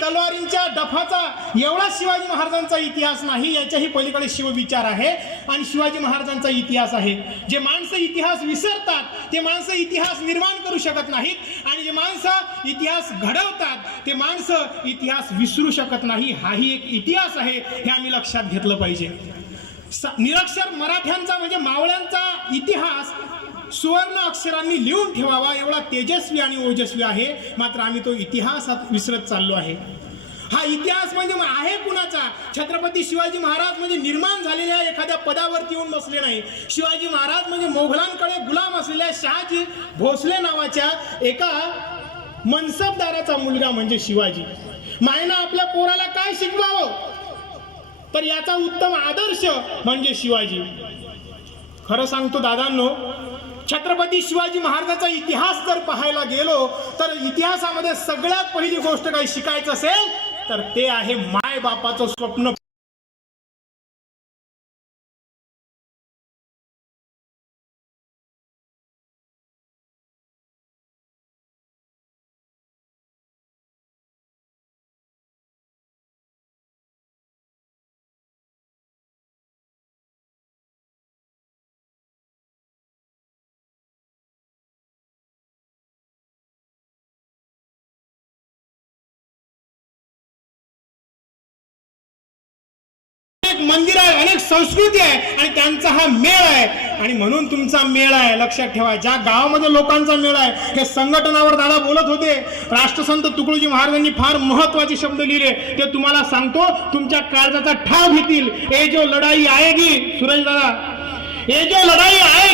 तलवारींच्या डफाचा एवढा शिवाजी महाराजांचा इतिहास नाही, याच्याही पलीकडे शिवविचार आहे आणि शिवाजी महाराजांचा इतिहास आहे. जे माणसं इतिहास विसरतात ते माणसं इतिहास निर्माण करू शकत नाहीत आणि जे माणसं इतिहास घडवतात ते माणसं इतिहास विसरू शकत नाही. हाही एक इतिहास आहे, हे आम्ही लक्षात घेतलं पाहिजे. निरक्षर मराठ्यांचा म्हणजे मावळ्यांचा इतिहास सुवर्ण अक्षरांनी लिहून ठेवावा एवढा तेजस्वी आणि ओजस्वी आहे, मात्र आम्ही तो इतिहास विसरत चाललो आहे. हा इतिहास म्हणजे आहे कुणाचा? छत्रपती शिवाजी महाराज म्हणजे निर्माण झालेल्या एखाद्या पदावरती येऊन बसले नाही. शिवाजी महाराज म्हणजे मोगलांकडे गुलाम असलेल्या शहाजी भोसले नावाच्या एका मनसबदाराचा मुलगा म्हणजे शिवाजी. मायनं आपल्या पोराला काय शिकवावं, तर याचा उत्तम आदर्श म्हणजे शिवाजी. खरं सांगतो दादांनो, छत्रपती शिवाजी महाराजांचा इतिहास जर पाहायला गेलो तर इतिहासामध्ये सगळ्यात पहिली गोष्ट काही शिकायचं असेल तर ते आहे माय बापाचं स्वप्न. मंदिर आहे, अनेक संस्कृती आहे आणि त्यांचा हा मेळ आहे. आणि म्हणून तुमचा मेळ आहे. लक्षात ठेवा, ज्या गावामध्ये लोकांचा मेळ आहे, हे संघटनावर दादा बोलत होते. राष्ट्रसंत तुकडोजी महाराजांनी फार महत्वाचे शब्द लिहिले, ते तुम्हाला सांगतो, तुमच्या काळजाचा ठाव घेतील. ए जो लढाई आएगी, सुरेश दादा, ए जो लढाई आएगी